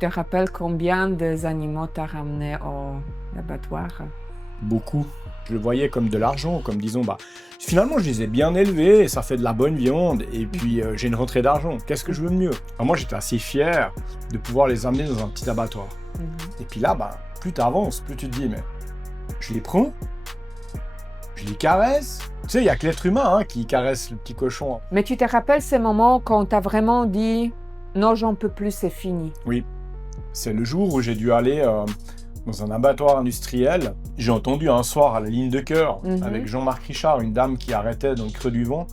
te rappelles combien d'animaux t'as ramené au abattoir? Beaucoup. Je le voyais comme de l'argent, comme disons, finalement je les ai bien élevés, et ça fait de la bonne viande, et puis j'ai une rentrée d'argent. Qu'est-ce que je veux de mieux? Alors moi j'étais assez fier de pouvoir les amener dans un petit abattoir. Et puis là, plus t'avances, plus tu te dis, mais je les prends, je les caresse. Tu sais, il n'y a que l'être humain qui caresse le petit cochon. Mais tu te rappelles ces moments quand t'as vraiment dit non, j'en peux plus, c'est fini? Oui, c'est le jour où j'ai dû aller dans un abattoir industriel. J'ai entendu un soir à la ligne de cœur, avec Jean-Marc Richard, une dame qui arrêtait dans le creux du vent.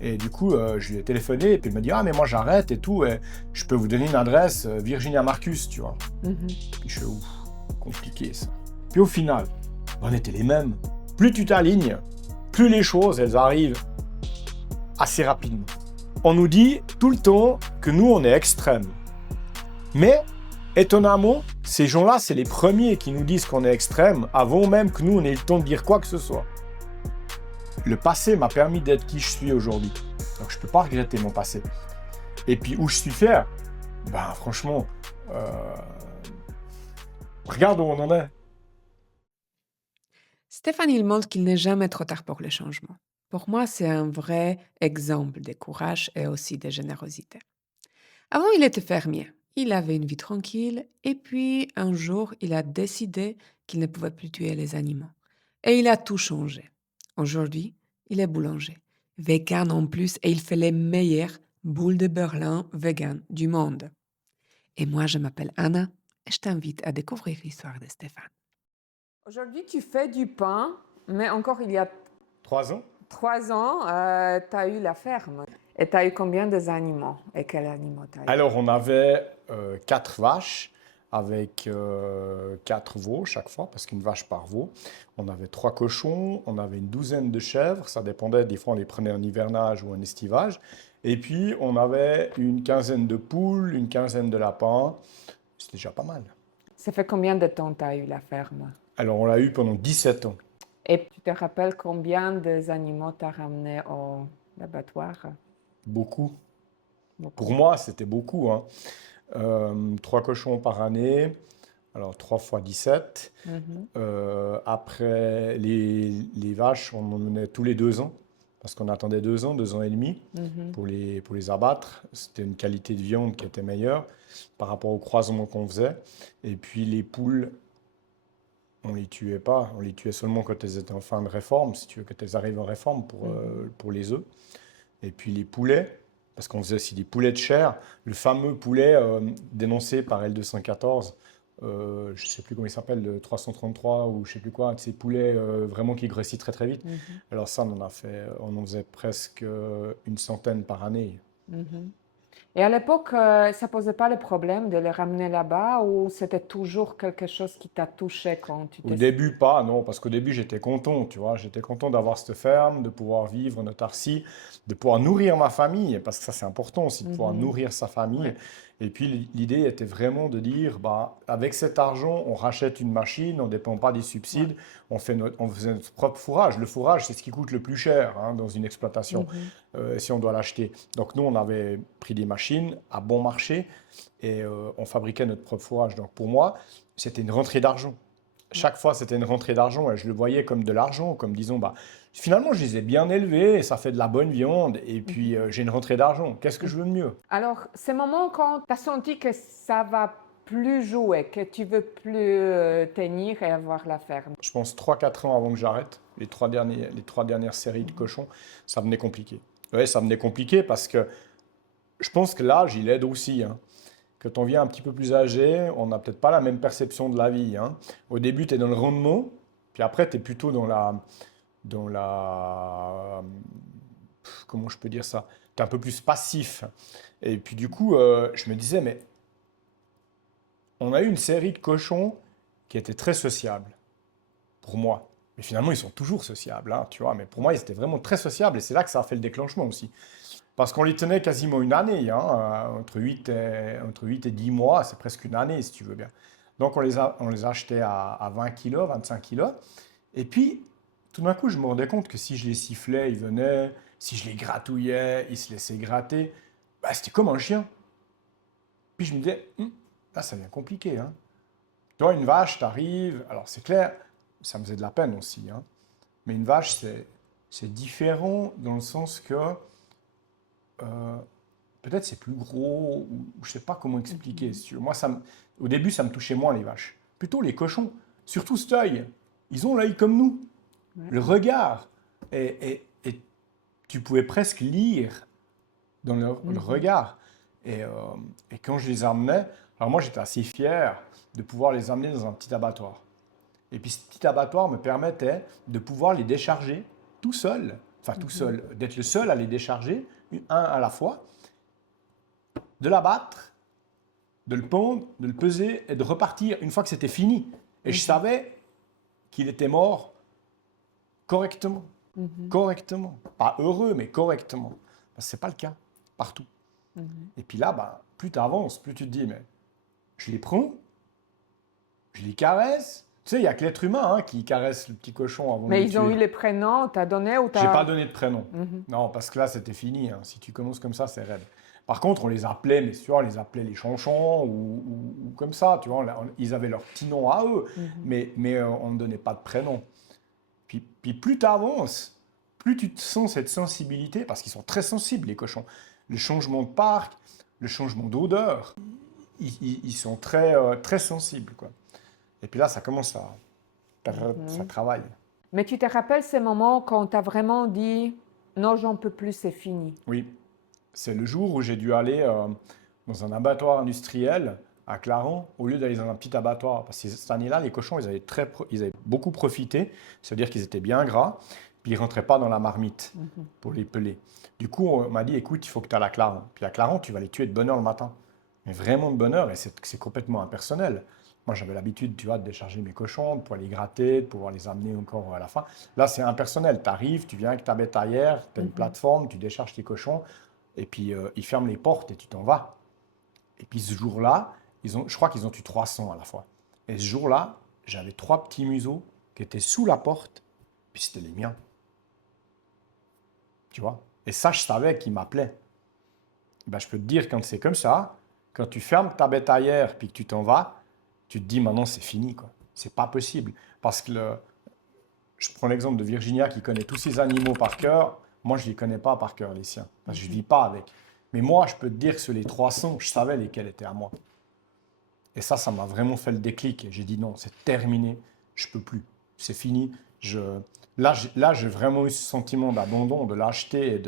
Et du coup, je lui ai téléphoné, et puis elle m'a dit « Ah, mais moi j'arrête et tout, et je peux vous donner une adresse, Virginia Marcus, tu vois. » Puis je suis ouf, compliqué ça. Puis au final, on était les mêmes. Plus tu t'alignes, plus les choses, elles arrivent assez rapidement. On nous dit tout le temps que nous, on est extrêmes. Mais, étonnamment, ces gens-là, c'est les premiers qui nous disent qu'on est extrêmes, avant même que nous, on ait le temps de dire quoi que ce soit. Le passé m'a permis d'être qui je suis aujourd'hui. Donc je ne peux pas regretter mon passé. Et puis où je suis fier, franchement, regarde où on en est. Stéphane, il montre qu'il n'est jamais trop tard pour le changement. Pour moi, c'est un vrai exemple de courage et aussi de générosité. Avant, il était fermier. Il avait une vie tranquille et puis un jour, il a décidé qu'il ne pouvait plus tuer les animaux. Et il a tout changé. Aujourd'hui, il est boulanger, vegan en plus et il fait les meilleures boules de Berlin vegan du monde. Et moi, je m'appelle Anna et je t'invite à découvrir l'histoire de Stéphane. Aujourd'hui, tu fais du pain, mais encore il y a 3 ans. 3 ans, tu as eu la ferme. Et tu as eu combien d'animaux? Et quels animaux tu as eu? Alors on avait 4 vaches avec 4 veaux chaque fois, parce qu'une vache par veau. On avait 3 cochons, on avait une douzaine de chèvres, ça dépendait, des fois on les prenait en hivernage ou en estivage. Et puis on avait une quinzaine de poules, une quinzaine de lapins, c'était déjà pas mal. Ça fait combien de temps tu as eu la ferme? Alors on l'a eu pendant 17 ans. Et tu te rappelles combien d'animaux tu as ramené au abattoir? Beaucoup. Beaucoup. Pour moi, c'était beaucoup. 3 cochons par année, alors 3 fois 17. Après, les vaches, on en menait tous les 2 ans, parce qu'on attendait 2 ans, 2 ans et demi, pour les abattre. C'était une qualité de viande qui était meilleure par rapport au croisement qu'on faisait. Et puis les poules, on les tuait pas, on les tuait seulement quand elles étaient en fin de réforme, si tu veux, quand elles arrivent en réforme pour les œufs. Et puis les poulets, parce qu'on faisait aussi des poulets de chair, le fameux poulet dénoncé par L214, je ne sais plus comment il s'appelle, le 333 ou je ne sais plus quoi, de ces poulets vraiment qui grossissent très très vite. Alors ça, on en faisait presque une centaine par année. Et à l'époque, ça ne posait pas le problème de les ramener là-bas ou c'était toujours quelque chose qui t'a touché quand tu Au t'es... début, pas, non, parce qu'au début, j'étais content, tu vois. J'étais content d'avoir cette ferme, de pouvoir vivre en autarcie, de pouvoir nourrir ma famille, parce que ça, c'est important aussi, de pouvoir nourrir sa famille. Ouais. Et puis, l'idée était vraiment de dire, avec cet argent, on rachète une machine, on ne dépend pas des subsides, on faisait notre propre fourrage. Le fourrage, c'est ce qui coûte le plus cher dans une exploitation, si on doit l'acheter. Donc, nous, on avait pris des machines à bon marché et on fabriquait notre propre fourrage. Donc, pour moi, c'était une rentrée d'argent. Chaque fois, c'était une rentrée d'argent et je le voyais comme de l'argent, comme disons, finalement, je les ai bien élevés et ça fait de la bonne viande et puis j'ai une rentrée d'argent. Qu'est-ce que je veux de mieux? Alors, ces moments quand tu as senti que ça va plus jouer, que tu veux plus tenir et avoir la ferme. Je pense 3 4 ans avant que j'arrête, les 3 dernières séries de cochons, ça venait compliqué. Ouais, ça venait compliqué parce que je pense que l'âge, il aide aussi. Quand on vient un petit peu plus âgé, on n'a peut-être pas la même perception de la vie. Au début, tu es dans le rendement, puis après, tu es plutôt comment je peux dire ça? Tu es un peu plus passif. Et puis du coup, je me disais, mais on a eu une série de cochons qui étaient très sociables, pour moi. Mais finalement, ils sont toujours sociables, tu vois. Mais pour moi, ils étaient vraiment très sociables et c'est là que ça a fait le déclenchement aussi. Parce qu'on les tenait quasiment une année, entre 8 et 10 mois, c'est presque une année si tu veux bien. Donc on les achetait à 20 kilos, 25 kilos. Et puis, tout d'un coup, je me rendais compte que si je les sifflais, ils venaient. Si je les gratouillais, ils se laissaient gratter. C'était comme un chien. Puis je me disais, là, ça devient compliqué. Hein. Toi, une vache, t'arrives, alors c'est clair, ça me faisait de la peine aussi, hein, mais une vache, c'est différent dans le sens que euh, peut-être c'est plus gros, ou je sais pas comment expliquer. Si tu veux. Moi, au début, ça me touchait moins les vaches. Plutôt les cochons, surtout cet œil. Ils ont l'œil comme nous, Ouais. le regard. Et tu pouvais presque lire dans le regard. Et, euh, et quand je les emmenais, alors moi j'étais assez fier de pouvoir les emmener dans un petit abattoir. Et puis ce petit abattoir me permettait de pouvoir les décharger tout seul, enfin tout seul, d'être le seul à les décharger, un à la fois, de l'abattre, de le pondre, de le peser et de repartir une fois que c'était fini. Et je savais qu'il était mort correctement. Correctement. Pas heureux, mais correctement. Parce que ce n'est pas le cas partout. Et puis là, ben, plus tu avances, plus tu te dis, mais je les prends, je les caresse. Tu sais, il n'y a que l'être humain hein, qui caresse le petit cochon avant de Mais le ils ont tuer. eu les prénoms, t'as donné ou Je n'ai pas t'as... donné de prénom. Non, parce que là, c'était fini. Hein. Si tu commences comme ça, c'est raide. Par contre, on les appelait, mais sûr, on les appelait les chanchons ou comme ça, tu vois. Ils avaient leur petit nom à eux, mais on ne donnait pas de prénom. Puis plus tu avances, plus tu te sens cette sensibilité, parce qu'ils sont très sensibles, les cochons. Le changement de parc, le changement d'odeur, ils sont très sensibles, quoi. Et puis là, ça commence ça travaille. Mais tu te rappelles ces moments quand t'as vraiment dit non, j'en peux plus, c'est fini. Oui, c'est le jour où j'ai dû aller dans un abattoir industriel à Clarens, au lieu d'aller dans un petit abattoir. Parce que cette année-là, les cochons, ils avaient beaucoup profité. C'est-à-dire qu'ils étaient bien gras, puis ils ne rentraient pas dans la marmite pour les peler. Du coup, on m'a dit, écoute, il faut que tu ailles à Clarens. Puis à Clarens, tu vas les tuer de bonne heure le matin. Mais vraiment de bonne heure, et c'est complètement impersonnel. Moi, j'avais l'habitude, tu vois, de décharger mes cochons, de pouvoir les gratter, de pouvoir les amener encore à la fin. Là, c'est impersonnel. Tu arrives, tu viens avec ta bétaillère, tu as une plateforme, tu décharges tes cochons, et puis ils ferment les portes et tu t'en vas. Et puis ce jour-là, je crois qu'ils ont tué 300 à la fois. Et ce jour-là, j'avais 3 petits museaux qui étaient sous la porte, puis c'était les miens. Tu vois? Et ça, je savais qu'ils m'appelaient. Ben, je peux te dire, quand c'est comme ça, quand tu fermes ta bétaillère puis que tu t'en vas, tu te dis maintenant c'est fini, quoi. C'est pas possible. Parce que je prends l'exemple de Virginia qui connaît tous ses animaux par cœur. Moi, je ne les connais pas par cœur, les siens. Parce que je ne vis pas avec. Mais moi, je peux te dire que sur les 300, je savais lesquels étaient à moi. Et ça m'a vraiment fait le déclic. Et j'ai dit non, c'est terminé. Je ne peux plus. C'est fini. Là, j'ai vraiment eu ce sentiment d'abandon, de lâcheté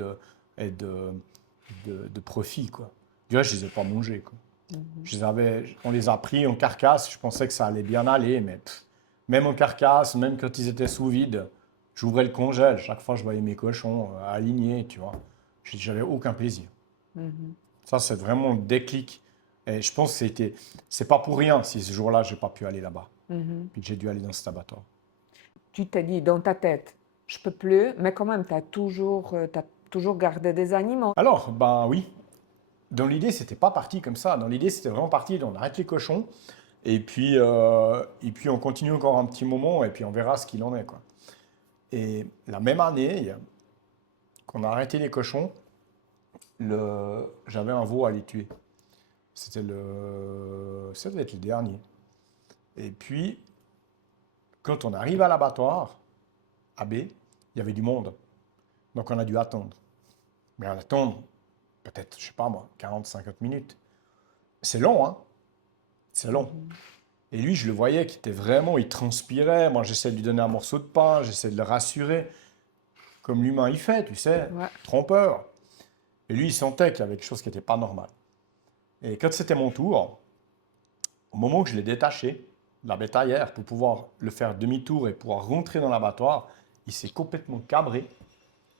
et de profit, quoi. Du reste, je ne les ai pas mangés, quoi. On les a pris en carcasse. Je pensais que ça allait bien aller, mais même en carcasse, même quand ils étaient sous vide, j'ouvrais le congèle. Chaque fois, je voyais mes cochons alignés, tu vois. J'avais aucun plaisir. Ça, c'est vraiment le déclic. Et je pense que c'est pas pour rien si ce jour-là, j'ai pas pu aller là-bas. Puis que j'ai dû aller dans cet abattoir. Tu t'es dit dans ta tête, je peux plus, mais quand même, t'as toujours gardé des animaux. Alors, ben oui. Dans l'idée, c'était pas parti comme ça. Dans l'idée, c'était vraiment parti, on arrête les cochons, et puis on continue encore un petit moment, et puis on verra ce qu'il en est, quoi. Et la même année, qu'on a arrêté les cochons, j'avais un veau à les tuer. Ça devait être le dernier. Et puis, quand on arrive à l'abattoir, à B, il y avait du monde. Donc on a dû attendre. Mais on attend peut-être, je sais pas moi, 40-50 minutes. C'est long, hein? C'est long. Et lui, je le voyais qu'il était vraiment, il transpirait. Moi, j'essaie de lui donner un morceau de pain, j'essaie de le rassurer. Comme l'humain, il fait, tu sais, Ouais. trompeur. Et lui, il sentait qu'il y avait quelque chose qui n'était pas normal. Et quand c'était mon tour, au moment où je l'ai détaché de la bétaillère pour pouvoir le faire demi-tour et pouvoir rentrer dans l'abattoir, il s'est complètement cabré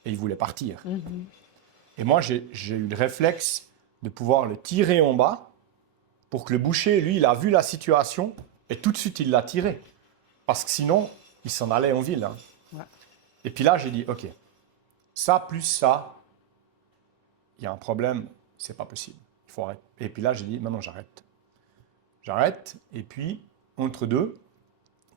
et il voulait partir. Et moi, j'ai eu le réflexe de pouvoir le tirer en bas pour que le boucher, lui, il a vu la situation et tout de suite, il l'a tiré. Parce que sinon, il s'en allait en ville. Hein. Ouais. Et puis là, j'ai dit, OK, ça plus ça, il y a un problème, c'est pas possible. Il faut arrêter. Et puis là, j'ai dit, maintenant, j'arrête. J'arrête. Et puis, entre deux,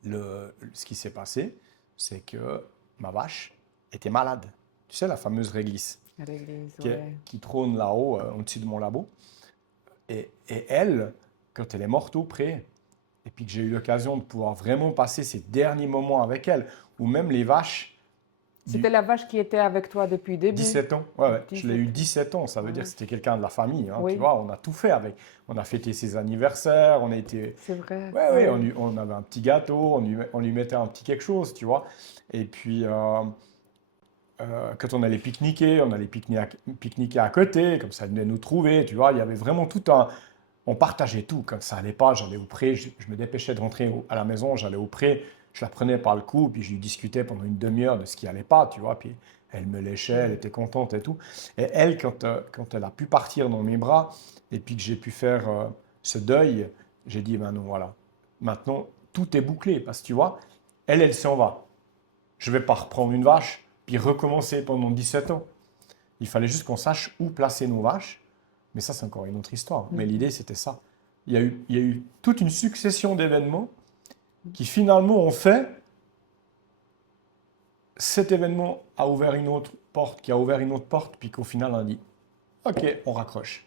ce qui s'est passé, c'est que ma vache était malade. Tu sais, la fameuse réglisse Réglisse, qui, ouais. qui trône là-haut, au-dessus de mon labo. Et elle, quand elle est morte auprès, et puis que j'ai eu l'occasion de pouvoir vraiment passer ces derniers moments avec elle, ou même les vaches, C'était la vache qui était avec toi depuis le début? 17 ans, ouais, ouais. Je l'ai eu 17 ans. 17 ans, ça veut dire Ouais. que c'était quelqu'un de la famille, hein, tu Oui, vois, on a tout fait avec. On a fêté ses anniversaires, on a été... c'est vrai. Ouais, ouais, Oui. on avait un petit gâteau, on lui mettait un petit quelque chose, tu vois. Et puis, quand on allait pique-niquer, on allait pique-niquer à côté, comme ça, elle venait nous trouver, tu vois. Il y avait vraiment tout un... On partageait tout. Quand ça allait pas, j'allais au pré, je me dépêchais de rentrer à la maison, j'allais au pré, je la prenais par le cou, puis je lui discutais pendant une demi-heure de ce qui allait pas, tu vois. Puis elle me léchait, elle était contente et tout. Et elle, quand elle a pu partir dans mes bras, et puis que j'ai pu faire ce deuil, j'ai dit, ben non, voilà. Maintenant, tout est bouclé, parce que tu vois, elle s'en va. Je vais pas reprendre une vache, puis recommencer pendant 17 ans. Il fallait juste qu'on sache où placer nos vaches. Mais ça, c'est encore une autre histoire. Mais l'idée, c'était ça. Il y a eu toute une succession d'événements qui finalement ont fait, cet événement a ouvert une autre porte, qui a ouvert une autre porte, puis qu'au final, on a dit, OK, on raccroche.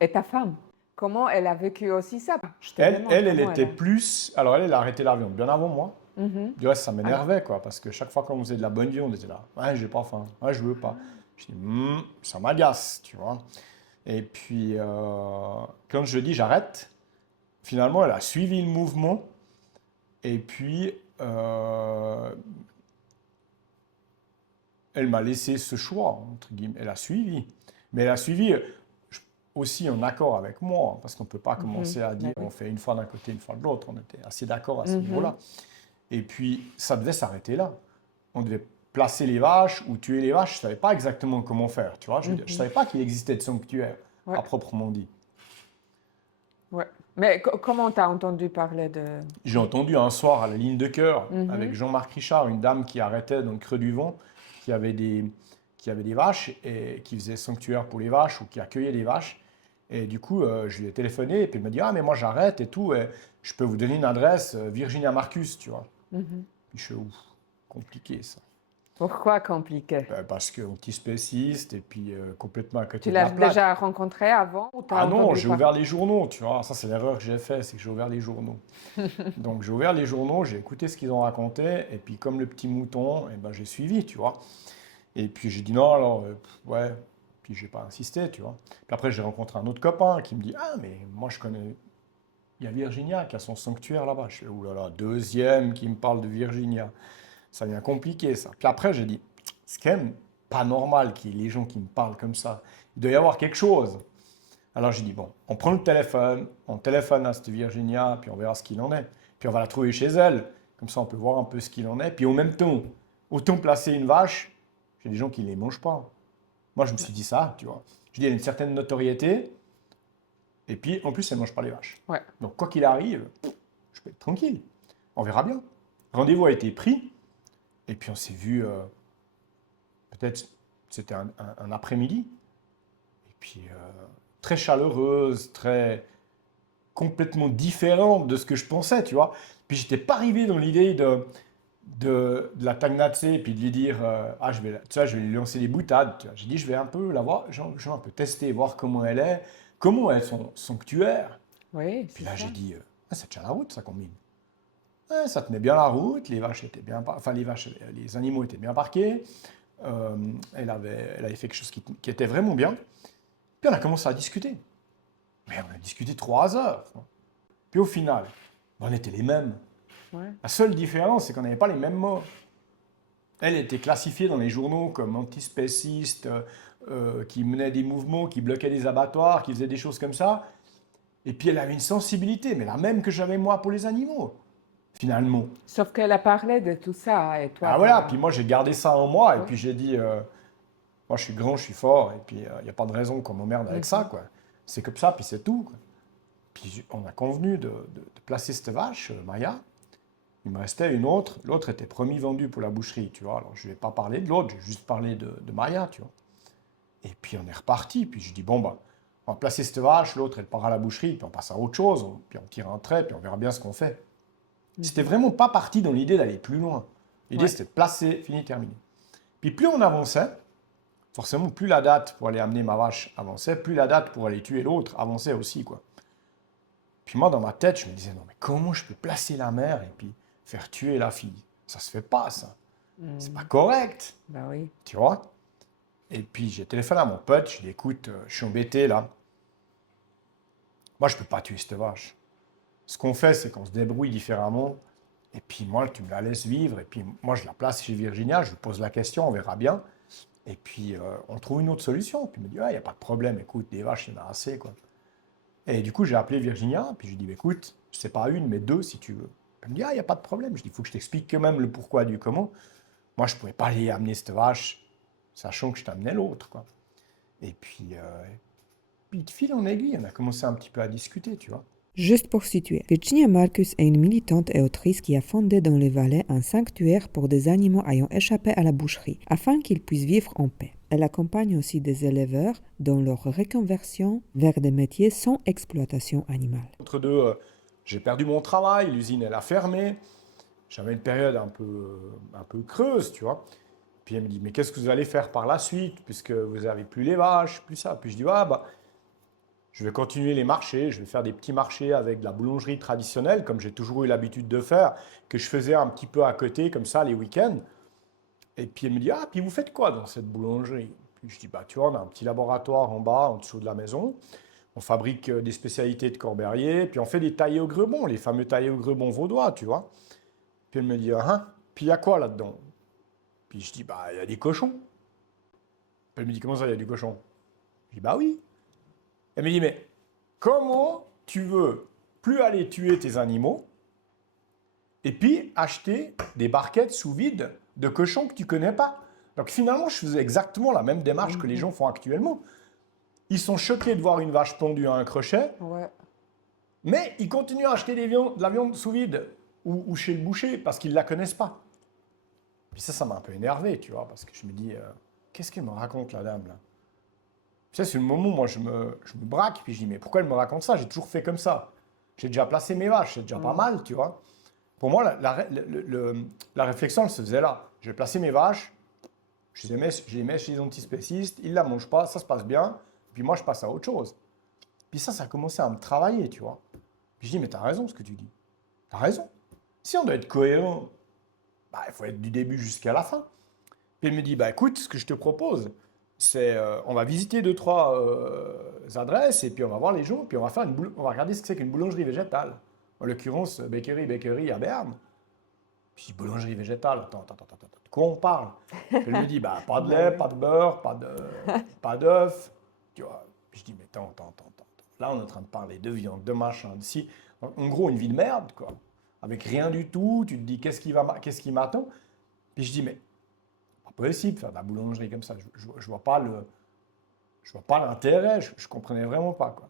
Et ta femme, comment elle a vécu aussi ça? Je te Elle, demande elle, elle comment elle était a. plus... Alors, elle a arrêté la viande bien avant moi. Mhm. Du reste, ça Ah, m'énervait, quoi, parce que chaque fois qu'on faisait de la bonne viande, on était là, ouais, j'ai pas faim, ouais, je veux pas. Je dis, ça m'agace, tu vois. Et puis, quand je dis j'arrête, finalement, elle a suivi le mouvement. Et puis, elle m'a laissé ce choix, entre guillemets. Elle a suivi. Mais elle a suivi aussi en accord avec moi, parce qu'on ne peut pas commencer à dire bah oui. on fait une fois d'un côté, une fois de l'autre. On était assez d'accord à ce Mhm. niveau-là. Et puis, ça devait s'arrêter là. On devait placer les vaches ou tuer les vaches. Je ne savais pas exactement comment faire, tu vois. Je ne savais pas qu'il existait de sanctuaire, Ouais, à proprement dit. ouais. Mais comment t'as entendu parler de... J'ai entendu un soir à la ligne de cœur avec Mhm. Jean-Marc Richard, une dame qui arrêtait dans le creux du vent, qui avait des vaches et qui faisait sanctuaire pour les vaches ou qui accueillait des vaches. Et du coup, je lui ai téléphoné et puis elle m'a dit, ah mais moi j'arrête et tout, et je peux vous donner une adresse, Virginia Marcus, tu vois. Mhm. Puis je fais, ouf, compliqué ça. Pourquoi compliqué? Parce que antispéciste et puis complètement à Tu côté de l'as la plaque. déjà rencontré avant ou t'as Ah non, entendu j'ai parler? ouvert les journaux, tu vois. Ça, c'est l'erreur que j'ai faite, c'est que j'ai ouvert les journaux. Donc, j'ai ouvert les journaux, j'ai écouté ce qu'ils ont raconté, et puis, comme le petit mouton, eh ben, j'ai suivi, tu vois. Et puis, j'ai dit non, alors, ouais. Puis, j'ai pas insisté, tu vois. Puis après, j'ai rencontré un autre copain qui me dit, ah, mais moi, je connais. Il y a Virginia qui a son sanctuaire là-bas. Je fais, oulala, deuxième qui me parle de Virginia. Ça devient compliqué, ça. Puis après, j'ai dit, c'est quand même pas normal qu'il y ait les gens qui me parlent comme ça. Il doit y avoir quelque chose. Alors j'ai dit, bon, on prend le téléphone, on téléphone à cette Virginia, puis on verra ce qu'il en est. Puis on va la trouver chez elle. Comme ça, on peut voir un peu ce qu'il en est. Puis au même temps, autant placer une vache, j'ai des gens qui ne les mangent pas. Moi, je me suis dit ça, tu vois. Je dis, elle a une certaine notoriété, et puis en plus, elle ne mange pas les vaches. Ouais. Donc quoi qu'il arrive, je peux être tranquille. On verra bien. Rendez-vous a été pris, et puis on s'est vu, peut-être, c'était un après-midi. Et puis, très chaleureuse, très complètement différente de ce que je pensais, tu vois. Puis j'étais pas arrivé dans l'idée de la tagnatser, puis de lui dire, ah, tu vois, je vais lui lancer des boutades. Tu vois. J'ai dit, je vais un peu la voir, je vais un peu tester, voir comment est son sanctuaire. Oui, Puis c'est là, ça. j'ai dit, ah, ça tient la route, ça combine. Ouais, ça tenait bien la route, les vaches étaient bien, enfin les vaches, les animaux étaient bien parqués. Elle avait fait quelque chose qui était vraiment bien. Puis on a commencé à discuter. Mais on a discuté 3 heures. Puis au final, on était les mêmes. Ouais. La seule différence, c'est qu'on n'avait pas les mêmes mots. Elle était classifiée dans les journaux comme antispéciste, qui menait des mouvements, qui bloquait des abattoirs, qui faisait des choses comme ça. Et puis elle avait une sensibilité, mais la même que j'avais moi pour les animaux, finalement. Sauf qu'elle a parlé de tout ça et toi, Ah voilà, puis moi j'ai gardé ça en moi, et Ouais. puis j'ai dit, moi je suis grand, je suis fort, et puis il n'y a pas de raison qu'on m'emmerde avec ça, quoi. C'est comme ça, puis c'est tout, quoi. Puis on a convenu de placer cette vache, Maya. Il me restait une autre. L'autre était promis vendue pour la boucherie, tu vois. Alors je ne vais pas parler de l'autre, j'ai juste parlé de Maya, tu vois. Et puis on est reparti. Puis je dis, bon, bah, on va placer cette vache, l'autre elle part à la boucherie, puis on passe à autre chose, puis on tire un trait, puis on verra bien ce qu'on fait. C'était vraiment pas parti dans l'idée d'aller plus loin. L'idée Ouais. c'était de placer, fini, terminé. Puis plus on avançait, forcément plus la date pour aller amener ma vache avançait, plus la date pour aller tuer l'autre avançait aussi, quoi. Puis moi, dans ma tête, je me disais, non, mais comment je peux placer la mère et puis faire tuer la fille? Ça se fait pas, ça. C'est pas correct, Bah oui. tu vois? Et puis j'ai téléphoné à mon pote, je lui ai dit, écoute, je suis embêté là. Moi, je peux pas tuer cette vache. Ce qu'on fait, c'est qu'on se débrouille différemment. Et puis moi, tu me la laisses vivre. Et puis moi, je la place chez Virginia, je lui pose la question, on verra bien. Et puis on trouve une autre solution. Puis il me dit, il n'y a pas de problème, écoute, des vaches, il y en a assez, quoi. Et du coup, j'ai appelé Virginia, puis je lui ai dit, écoute, c'est pas une, mais deux, si tu veux. Elle me dit, il n'y a pas de problème. Je dis, il faut que je t'explique quand même le pourquoi du comment. Moi, je ne pouvais pas aller amener cette vache, sachant que je t'amenais l'autre, quoi. Et puis, de fil en aiguille, on a commencé un petit peu à discuter, tu vois. Juste pour situer, Virginia Marcus est une militante et autrice qui a fondé dans le Valais un sanctuaire pour des animaux ayant échappé à la boucherie, afin qu'ils puissent vivre en paix. Elle accompagne aussi des éleveurs dans leur reconversion vers des métiers sans exploitation animale. Entre deux, j'ai perdu mon travail, l'usine, elle a fermé. J'avais une période un peu creuse, tu vois. Puis elle me dit, mais qu'est-ce que vous allez faire par la suite, puisque vous n'avez plus les vaches, plus ça. Puis je dis, je vais continuer les marchés, je vais faire des petits marchés avec de la boulangerie traditionnelle, comme j'ai toujours eu l'habitude de faire, que je faisais un petit peu à côté, comme ça, les week-ends. Et puis elle me dit, puis vous faites quoi dans cette boulangerie? Puis je dis, tu vois, on a un petit laboratoire en bas, en dessous de la maison. On fabrique des spécialités de Corberrier, puis on fait des taillés au grebon, les fameux taillés au grebon vaudois, tu vois. Puis elle me dit, puis il y a quoi là-dedans? Puis je dis, il y a des cochons. Puis elle me dit, comment ça, il y a du cochon? Je dis, oui. Elle me dit, mais comment tu veux plus aller tuer tes animaux et puis acheter des barquettes sous vide de cochons que tu connais pas? Donc finalement, je faisais exactement la même démarche que les gens font actuellement. Ils sont choqués de voir une vache pendue à un crochet, mais ils continuent à acheter de la viande sous vide ou chez le boucher parce qu'ils ne la connaissent pas. Puis ça m'a un peu énervé, tu vois, parce que je me dis, qu'est-ce qu'elle me raconte, la dame, là? Tu sais, c'est le moment où moi, je me braque, puis je dis, mais pourquoi elle me raconte ça? J'ai toujours fait comme ça. J'ai déjà placé mes vaches, c'est déjà pas mal, tu vois. Pour moi, la réflexion, elle se faisait là. Je vais placer mes vaches, je les mets chez les antispécistes, ils ne la mangent pas, ça se passe bien, puis moi, je passe à autre chose. Puis ça a commencé à me travailler, tu vois. Puis je dis, mais t'as raison ce que tu dis. T'as raison. Si on doit être cohérent, il faut être du début jusqu'à la fin. Puis elle me dit, écoute, ce que je te propose, c'est on va visiter 2-3 adresses et puis on va voir les gens, puis on va regarder ce que c'est qu'une boulangerie végétale. En l'occurrence, Bakery à Berne. Puis je dis, boulangerie végétale, attends, de quoi on parle? Elle me dit, pas de lait, pas de beurre, pas d'œufs, tu vois. Puis je dis, mais attends. Là, on est en train de parler de viande, de machin, d'ici. En gros, une vie de merde, quoi. Avec rien du tout, tu te dis, qu'est-ce qui m'attend? Puis je dis, mais pas possible de faire de la boulangerie comme ça. Je vois pas l'intérêt, je comprenais vraiment pas, quoi.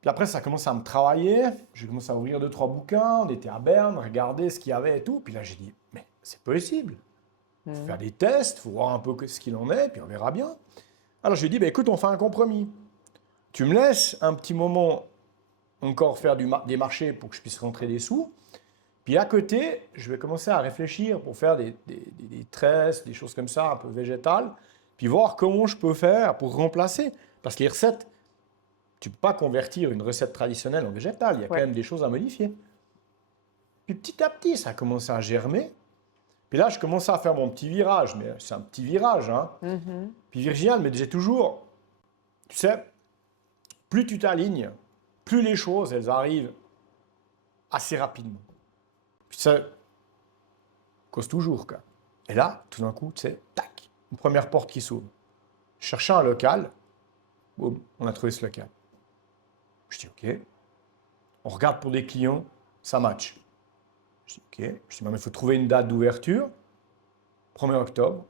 Puis après, ça a commencé à me travailler. J'ai commencé à ouvrir 2-3 bouquins. On était à Berne, regarder ce qu'il y avait et tout. Puis là, j'ai dit, mais c'est possible. Il faut faire des tests, il faut voir un peu ce qu'il en est, puis on verra bien. Alors, je lui ai dit, écoute, on fait un compromis. Tu me laisses un petit moment encore faire des marchés pour que je puisse rentrer des sous. Puis à côté, je vais commencer à réfléchir pour faire des tresses, des choses comme ça, un peu végétales. Puis voir comment je peux faire pour remplacer. Parce que les recettes, tu ne peux pas convertir une recette traditionnelle en végétale. Il y a quand même des choses à modifier. Puis petit à petit, ça a commencé à germer. Puis là, je commençais à faire mon petit virage. Mais c'est un petit virage, hein. Puis Virginia, elle me disait toujours, tu sais, plus tu t'alignes, plus les choses, elles arrivent assez rapidement. Puis ça cause toujours, quoi. Et là, tout d'un coup, tu sais, tac, une première porte qui s'ouvre. Je cherchais un local. Boum, on a trouvé ce local. Je dis, OK. On regarde pour des clients, ça match. Je dis, OK. Je dis, mais il faut trouver une date d'ouverture. 1er octobre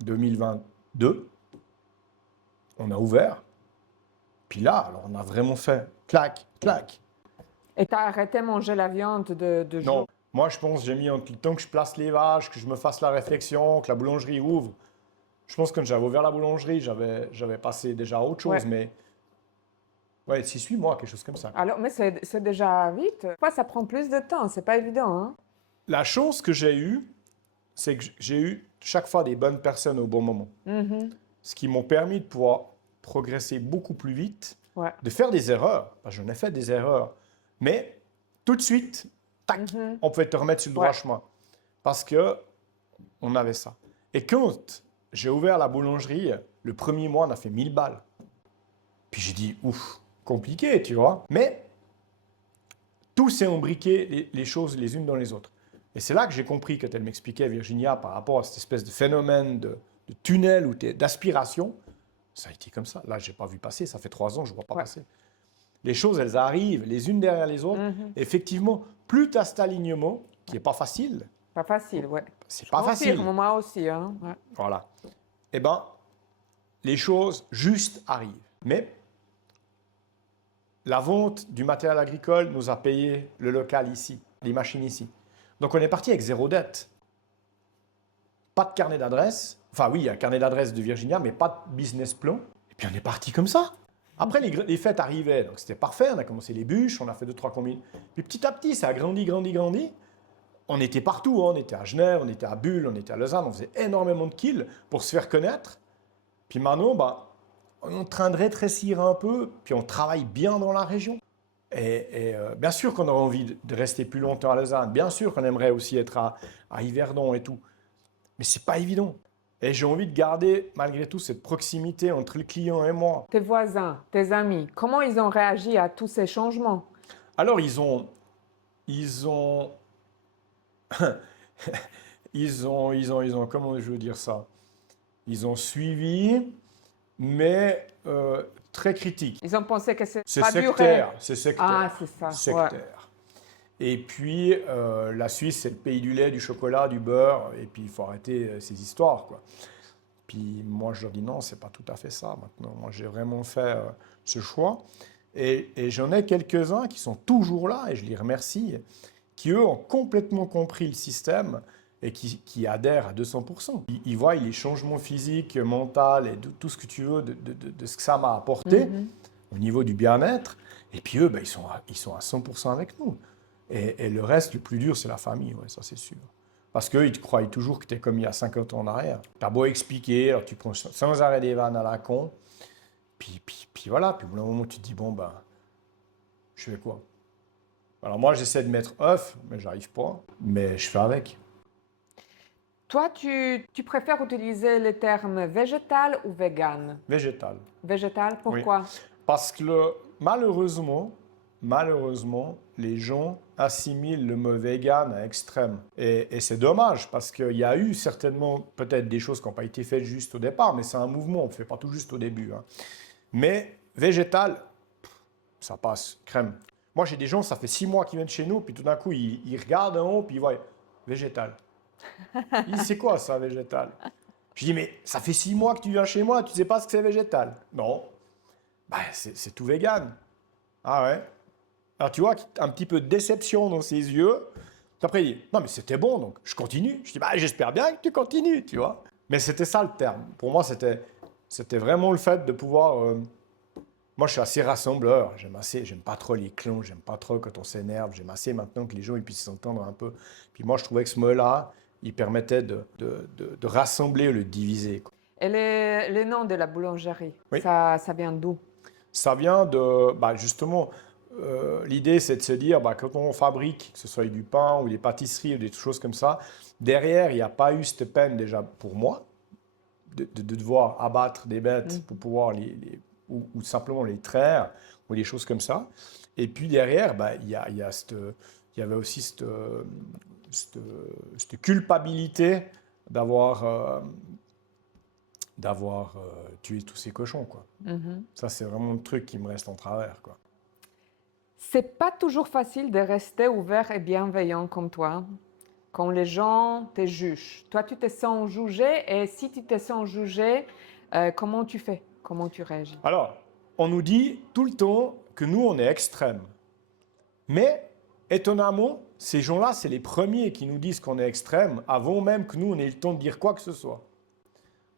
2022. On a ouvert. Puis là, alors on a vraiment fait clac. Et tu as arrêté de manger la viande de jour? Non, moi je pense, j'ai mis le temps que je place les vaches, que je me fasse la réflexion, que la boulangerie ouvre. Je pense que quand j'avais ouvert la boulangerie, j'avais passé déjà à autre chose, mais 6-8 mois, quelque chose comme ça. Alors, mais c'est déjà vite. Pourquoi ça prend plus de temps? C'est pas évident, hein? La chance que j'ai eue, c'est que j'ai eu chaque fois des bonnes personnes au bon moment. Ce qui m'ont permis de pouvoir progresser beaucoup plus vite Ouais. de faire des erreurs. J'en ai fait des erreurs. Mais tout de suite, tac, on pouvait te remettre sur le droit chemin. Parce que on avait ça. Et quand j'ai ouvert la boulangerie, le premier mois, on a fait 1000 balles. Puis j'ai dit, ouf, compliqué, tu vois. Mais tout s'est imbriqué, les choses les unes dans les autres. Et c'est là que j'ai compris, quand elle m'expliquait, Virginia, par rapport à cette espèce de phénomène de tunnel ou d'aspiration, ça a été comme ça. Là, je n'ai pas vu passer, ça fait 3 ans, je ne vois pas passer. Les choses, elles arrivent les unes derrière les autres. Effectivement, plus tu as cet alignement, qui n'est pas facile. Pas facile, ouais. C'est pas facile. Moi aussi, hein. Ouais. Voilà. Eh bien, les choses juste arrivent. Mais la vente du matériel agricole nous a payé le local ici, les machines ici. Donc on est parti avec 0 dette. Pas de carnet d'adresse. Enfin oui, il y a un carnet d'adresse de Virginia, mais pas de business plan. Et puis on est parti comme ça. Après, les fêtes arrivaient, donc c'était parfait. On a commencé les bûches, on a fait 2-3 combines. Puis petit à petit, ça a grandi. On était partout, hein. On était à Genève, on était à Bulle, on était à Lausanne. On faisait énormément de kills pour se faire connaître. Puis maintenant, on est en train de rétrécir un peu, puis on travaille bien dans la région. Et bien sûr qu'on aurait envie de rester plus longtemps à Lausanne. Bien sûr qu'on aimerait aussi être à Yverdon et tout. Mais c'est pas évident. Et j'ai envie de garder, malgré tout, cette proximité entre le client et moi. Tes voisins, tes amis, comment ils ont réagi à tous ces changements? Alors, ils ont, comment je veux dire ça? Ils ont suivi, mais très critiques. Ils ont pensé que c'est C'est pas sectaire, duré. c'est sectaire. Ah, c'est ça. Sectaire. Ouais. Et puis, la Suisse, c'est le pays du lait, du chocolat, du beurre, et puis il faut arrêter ces histoires, quoi. Puis moi, je leur dis non, c'est pas tout à fait ça maintenant. Moi, j'ai vraiment fait ce choix. Et j'en ai quelques-uns qui sont toujours là, et je les remercie, qui eux ont complètement compris le système et qui adhèrent à 200%. Ils voient les changements physiques, mentaux et tout ce que tu veux de ce que ça m'a apporté au niveau du bien-être. Et puis eux, ils sont à 100% avec nous. Et le reste, le plus dur, c'est la famille, ouais, ça c'est sûr. Parce qu'eux, ils te croient toujours que tu es comme il y a 50 ans en arrière. Tu as beau expliquer, alors tu prends sans arrêt des vannes à la con, puis voilà, puis au bout d'un moment, tu te dis, je fais quoi? Alors moi, j'essaie de mettre off, mais j'arrive pas, mais je fais avec. Toi, tu préfères utiliser le terme végétal ou vegan? Végétal. Végétal, pourquoi? Oui. Parce que malheureusement, les gens assimilent le mot vegan à extrême. Et c'est dommage, parce qu'il y a eu certainement peut-être des choses qui n'ont pas été faites juste au départ, mais c'est un mouvement, on ne fait pas tout juste au début. Hein. Mais végétal, ça passe, crème. Moi, j'ai des gens, ça fait 6 mois qu'ils viennent chez nous, puis tout d'un coup, ils regardent en haut, puis ils voient végétal. Ils disent, c'est quoi ça, végétal? Je dis, mais ça fait 6 mois que tu viens chez moi, tu ne sais pas ce que c'est végétal? Non. C'est tout vegan. Ah ouais? Alors tu vois, un petit peu de déception dans ses yeux. Après, il dit, non mais c'était bon, donc je continue. Je dis, j'espère bien que tu continues, tu vois. Mais c'était ça le terme. Pour moi, c'était vraiment le fait de pouvoir... Moi, je suis assez rassembleur. J'aime pas trop les clans, j'aime pas trop quand on s'énerve. J'aime assez maintenant que les gens ils puissent s'entendre un peu. Puis moi, je trouvais que ce mot-là, il permettait de rassembler, le diviser, quoi. Et le nom de la boulangerie, Oui. ça vient d'où? Ça vient de, justement, l'idée c'est de se dire, quand on fabrique, que ce soit du pain ou des pâtisseries ou des choses comme ça, derrière, il n'y a pas eu cette peine déjà pour moi de devoir abattre des bêtes pour pouvoir ou simplement les traire ou des choses comme ça. Et puis derrière, il y avait aussi cette culpabilité d'avoir tué tous ces cochons, quoi. Ça, c'est vraiment le truc qui me reste en travers, quoi. C'est pas toujours facile de rester ouvert et bienveillant comme toi quand les gens te jugent. Toi, tu te sens jugé, et si tu te sens jugé, comment tu fais? Comment tu réagis? Alors, on nous dit tout le temps que nous, on est extrêmes. Mais, étonnamment, ces gens-là, c'est les premiers qui nous disent qu'on est extrêmes avant même que nous, on ait le temps de dire quoi que ce soit.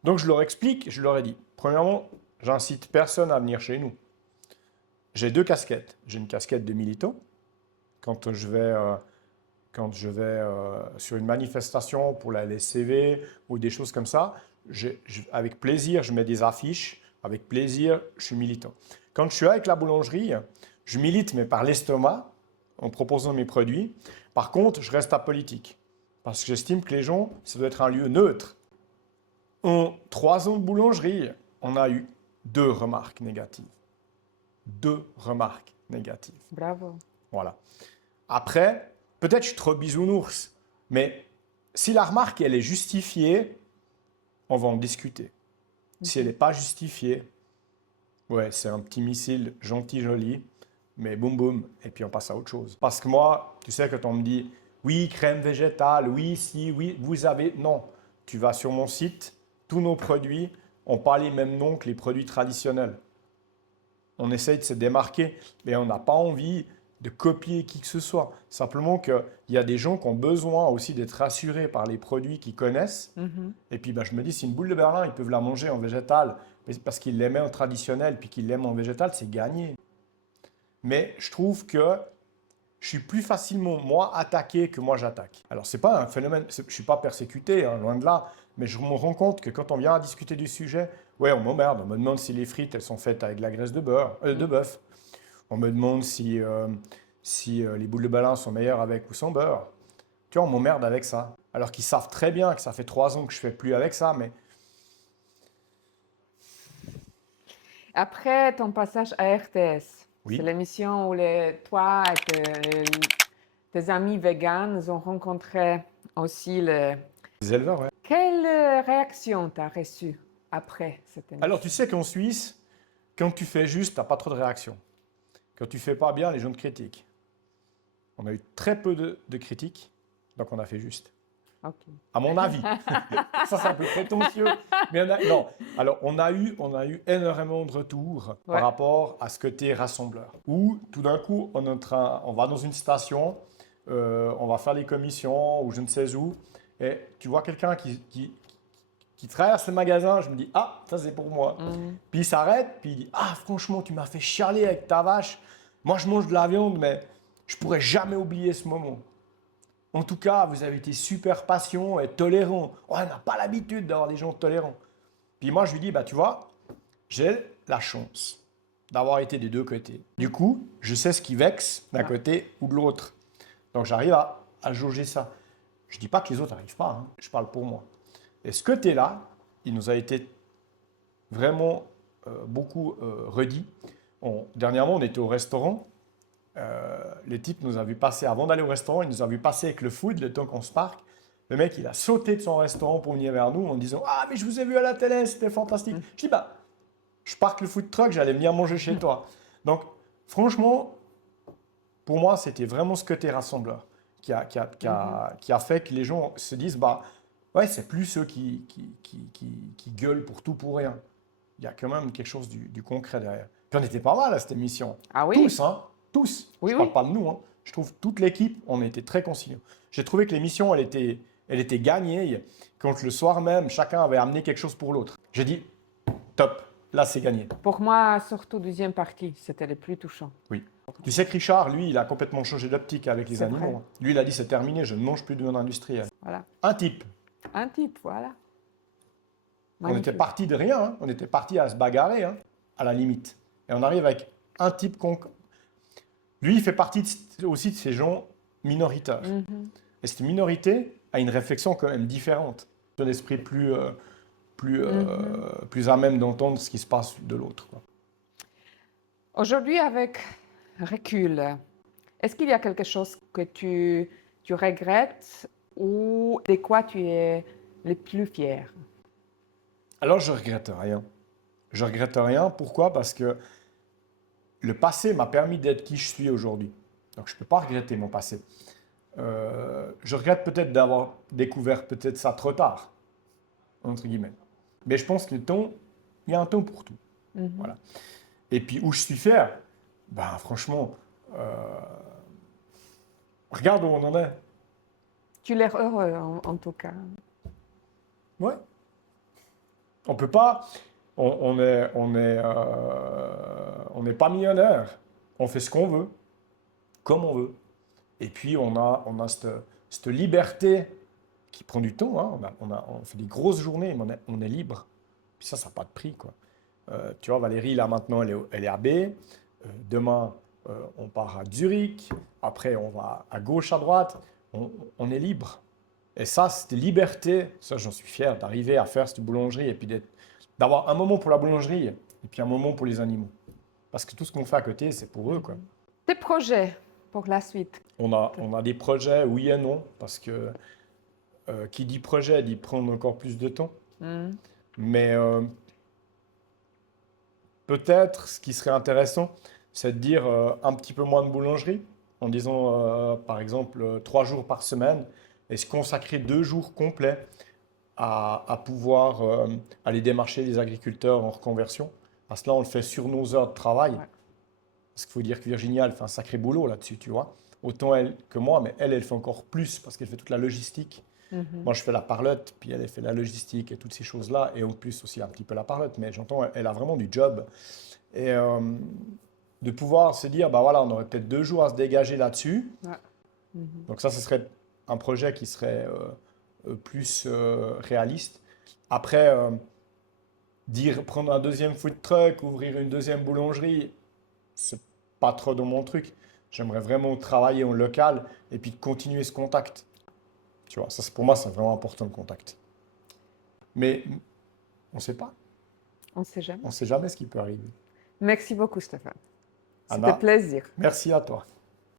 Donc je leur explique, je leur ai dit, premièrement, j'incite personne à venir chez nous. J'ai 2 casquettes. J'ai une casquette de militant. Quand je vais sur une manifestation pour la LSCV ou des choses comme ça, avec plaisir, je mets des affiches. Avec plaisir, je suis militant. Quand je suis avec la boulangerie, je milite, mais par l'estomac, en proposant mes produits. Par contre, je reste apolitique. Parce que j'estime que les gens, ça doit être un lieu neutre. En 3 ans de boulangerie, on a eu 2 remarques négatives. 2 remarques négatives. Bravo. Voilà. Après, peut-être je suis trop bisounours, mais si la remarque, elle est justifiée, on va en discuter. Si elle n'est pas justifiée, ouais, c'est un petit missile gentil, joli, mais boum boum, et puis on passe à autre chose. Parce que moi, tu sais, quand on me dit, oui, crème végétale, oui, si, oui, vous avez... Non, tu vas sur mon site, tous nos produits n'ont pas les mêmes noms que les produits traditionnels. On essaye de se démarquer, mais on n'a pas envie de copier qui que ce soit. Simplement qu'il y a des gens qui ont besoin aussi d'être rassurés par les produits qu'ils connaissent. Et puis je me dis, si une boule de Berlin, ils peuvent la manger en végétal, parce qu'ils l'aimaient en traditionnel, puis qu'ils l'aiment en végétal, c'est gagné. Mais je trouve que je suis plus facilement, moi, attaqué que moi, j'attaque. Alors, ce n'est pas un phénomène, je ne suis pas persécuté, hein, loin de là, mais je me rends compte que quand on vient à discuter du sujet, ouais, on m'emmerde, on me demande si les frites, elles sont faites avec de la graisse de bœuf. On me demande si les boules de Berlin sont meilleures avec ou sans beurre. Tu vois, on m'emmerde avec ça. Alors qu'ils savent très bien que ça fait 3 ans que je ne fais plus avec ça, mais... Après ton passage à RTS, Oui. c'est l'émission où toi et tes amis véganes ont rencontré aussi Les éleveurs, ouais. Quelle réaction tu as reçue après cette émission? Alors, tu sais qu'en Suisse, quand tu fais juste, tu n'as pas trop de réaction. Quand tu fais pas bien, les gens te critiquent. On a eu très peu de critiques, donc on a fait juste. Ok. À mon avis. Ça, c'est un peu prétentieux. Mais non. Alors, on a eu énormément de retours par rapport à ce côté rassembleur. Où, tout d'un coup, on va dans une station, on va faire les commissions ou je ne sais où, et tu vois quelqu'un qui traverse le magasin, je me dis, ah, ça c'est pour moi. Puis il s'arrête, puis il dit, ah, franchement, tu m'as fait chialer avec ta vache. Moi, je mange de la viande, mais je pourrais jamais oublier ce moment. En tout cas, vous avez été super patient et tolérant. On n'a pas l'habitude d'avoir des gens tolérants. Puis moi, je lui dis, tu vois, j'ai la chance d'avoir été des deux côtés. Du coup, je sais ce qui vexe d'un côté ou de l'autre. Donc, j'arrive à jauger ça. Je ne dis pas que les autres n'arrivent pas, hein. Je parle pour moi. Et ce côté-là, il nous a été vraiment beaucoup redit. Dernièrement, on était au restaurant. Les types nous ont vu passer, avant d'aller au restaurant, ils nous ont vu passer avec le food, le temps qu'on se parque. Le mec, il a sauté de son restaurant pour venir vers nous en disant « Ah, mais je vous ai vu à la télé, c'était fantastique. Je dis « je parque le food truck, j'allais venir manger chez toi. » Donc, franchement, pour moi, c'était vraiment ce côté rassembleur qui a fait que les gens se disent « Ouais, c'est plus ceux qui gueulent pour tout, pour rien. » Il y a quand même quelque chose du concret derrière. Puis on était pas mal à cette émission. Ah oui. Tous, hein. Tous. Oui, Je ne parle pas de nous. Hein. Je trouve toute l'équipe, on était très conciliants. J'ai trouvé que l'émission, elle était gagnée quand le soir même, chacun avait amené quelque chose pour l'autre. J'ai dit, top, là c'est gagné. Pour moi, surtout deuxième partie, c'était le plus touchant. Oui. Tu sais que Richard, lui, il a complètement changé d'optique avec les animaux. Vrai. Lui, il a dit, c'est terminé, je ne mange plus de viande industrielle. Voilà. Un type. Un type, voilà. Magnifique. On était parti de rien, hein. On était parti à se bagarrer, hein, à la limite. Et on arrive avec un type Lui, il fait partie aussi de ces gens minoritaires. Et cette minorité a une réflexion quand même différente. Un esprit plus à même d'entendre ce qui se passe de l'autre. Aujourd'hui, avec recul, est-ce qu'il y a quelque chose que tu regrettes ou de quoi tu es le plus fier? Alors, je regrette rien. Je regrette rien. Pourquoi? Parce que le passé m'a permis d'être qui je suis aujourd'hui. Donc, je ne peux pas regretter mon passé. Je regrette peut-être d'avoir découvert peut-être ça trop tard, entre guillemets. Mais je pense qu'il y a un temps pour tout. Voilà. Et puis, où je suis fier, franchement, regarde où on en est. Tu l'air heureux, en tout cas. Ouais. On peut pas... On n'est pas millionnaire. On fait ce qu'on veut, comme on veut. Et puis, on a cette liberté qui prend du temps. Hein. On fait des grosses journées, mais on est libre. Puis ça n'a pas de prix, quoi. Tu vois, Valérie, là maintenant, elle est à B. Demain, on part à Zurich. Après, on va à gauche, à droite. On est libre. Et ça, cette liberté, ça, j'en suis fier d'arriver à faire cette boulangerie et puis d'avoir un moment pour la boulangerie et puis un moment pour les animaux. Parce que tout ce qu'on fait à côté, c'est pour eux, quoi. Tes projets pour la suite? On a des projets, oui et non, parce que qui dit projet dit prendre encore plus de temps. Hmm. Mais peut-être, ce qui serait intéressant, c'est de dire un petit peu moins de boulangerie, en disant par exemple 3 jours par semaine, et se consacrer 2 jours complets à pouvoir aller démarcher les agriculteurs en reconversion. Parce que là, on le fait sur nos heures de travail. Ouais. Parce qu'il faut dire que Virginia, elle fait un sacré boulot là-dessus, tu vois. Autant elle que moi, mais elle fait encore plus parce qu'elle fait toute la logistique. Mhm. Moi, je fais la parlotte, puis elle fait la logistique et toutes ces choses-là, et en plus aussi un petit peu la parlotte, mais j'entends, elle a vraiment du job. Et de pouvoir se dire, bah voilà, on aurait peut-être 2 jours à se dégager là-dessus. Ouais. Mhm. Donc ça, ce serait un projet qui serait plus réaliste. Après, dire prendre un deuxième food truck, ouvrir une deuxième boulangerie, c'est pas trop dans mon truc. J'aimerais vraiment travailler en local et puis continuer ce contact. Tu vois, ça, pour moi, c'est vraiment important le contact. Mais on ne sait pas. On ne sait jamais. On ne sait jamais ce qui peut arriver. Merci beaucoup, Stéphane. C'était Anna, plaisir. merci à toi.